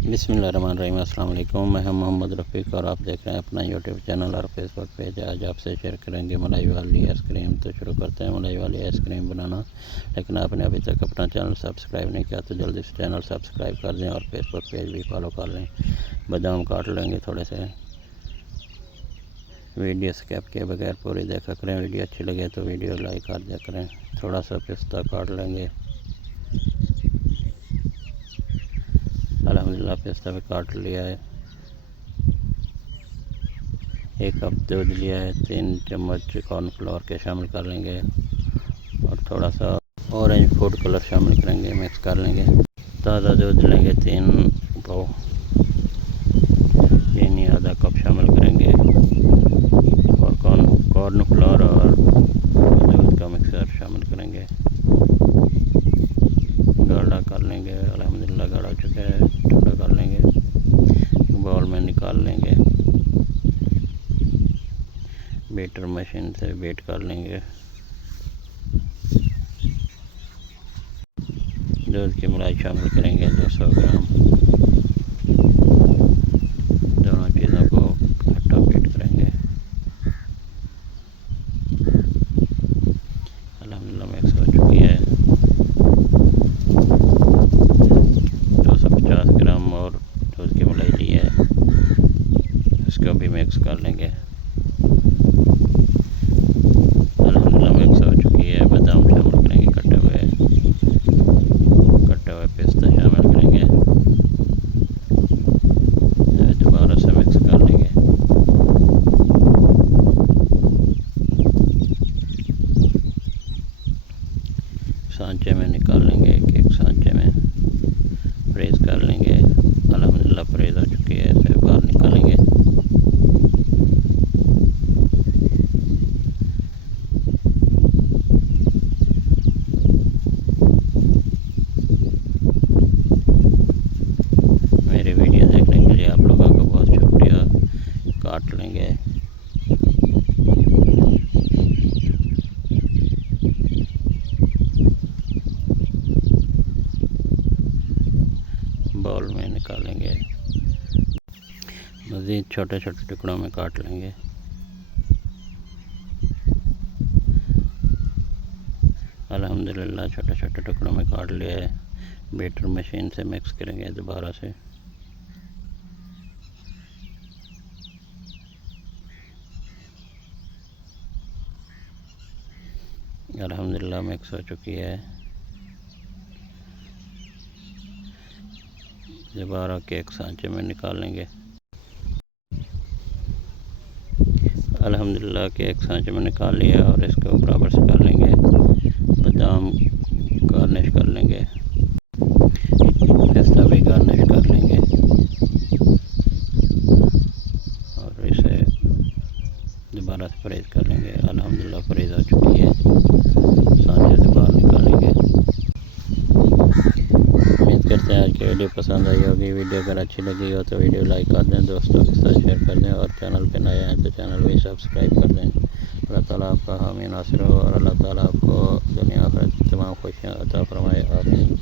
बिस्मिल्लाहिर्रहमानिर्रहीम। अस्सलाम वालेकुम। मैं मोहम्मद रफ़ीक और आप देख रहे हैं अपना यूट्यूब चैनल और फेसबुक पेज। आज आपसे शेयर करेंगे मलाई वाली आइसक्रीम। तो शुरू करते हैं मलाई वाली आइसक्रीम बनाना। लेकिन आपने अभी तक अपना चैनल सब्सक्राइब नहीं किया तो जल्दी से चैनल सब्सक्राइब कर दें और फेसबुक पेज भी फॉलो कर लें। बादाम काट लेंगे थोड़े से। वीडियो स्किप किए बगैर पूरी देखा करें। वीडियो अच्छी लगे तो वीडियो लाइक कर दिया करें। थोड़ा सा पिस्ता काट लेंगे। अल्हम्दुलिल्लाह पिस्ता भी काट लिया है। 1 कप दूध लिया है। 3 चम्मच कॉर्नफ्लोर के शामिल कर लेंगे और थोड़ा सा ऑरेंज फूड कलर शामिल करेंगे, मिक्स कर लेंगे। ताज़ा दूध लेंगे 3 पाव। चीनी आधा कप शामिल करेंगे और कॉर्नफ्लोर और दूध का मिक्सर शामिल करेंगे। गाढ़ा कर लेंगे। अल्हम्दुलिल्लाह गाढ़ा हो चुका है। ठंडा कर लेंगे, बाउल में निकाल लेंगे। बीटर मशीन से बीट कर लेंगे। दूध की मलाई शामिल करेंगे 200 ग्राम। दोनों चीज़ों को इकट्ठा बीट करेंगे। अल्हम्दुलिल्लाह मिक्स हो चुकी है। 250 ग्राम और दूध की मलाई ली है, इसको भी मिक्स कर लेंगे। अल्हम्दुलिल्लाह मिक्स हो चुकी है। बादाम शामिल करेंगे, कटे हुए पिस्ता शामिल करेंगे। दोबारा से मिक्स कर लेंगे। सांचे में निकाल लेंगे, एक सांचे में फ्रीज कर लेंगे। अल्हम्दुलिल्लाह फ्रीज हो चुकी है, इसे बाहर निकालेंगे। मेरी वीडियो देखने के लिए आप लोगों का बहुत शुक्रिया। काट लेंगे। बाउल में निकालेंगे। मज़ीद छोटे छोटे टुकड़ों में काट लेंगे। अल्हम्दुलिल्लाह छोटे छोटे टुकड़ों में काट लिया है। बीटर मशीन से मिक्स करेंगे दोबारा से। अल्हम्दुलिल्लाह मिक्स हो चुकी है। दोबारा केक सांचे में निकाल लेंगे। अल्हम्दुलिल्लाह केक सांचे में निकाल लिया और इसको बराबर से कर लेंगे। बादाम गार्निश कर लेंगे, पिस्ता भी गार्निश कर लेंगे और इसे दोबारा से फ्रीज कर लेंगे। अल्हम्दुलिल्लाह फ्रीज हो चुकी है। सांचे से बाहर निकालेंगे। उम्मीद करते हैं आज की वीडियो पसंद आई होगी। वीडियो अगर अच्छी लगी हो तो वीडियो लाइक कर दें, दोस्तों के साथ शेयर कर दें और चैनल पे नए हैं तो चैनल भी सब्सक्राइब कर दें। अल्लाह ताला आपका हामी नासिर हो और अल्लाह ताला आपको दुनिया आखिरत की तमाम खुशियाँ अता फरमाए। आमीन।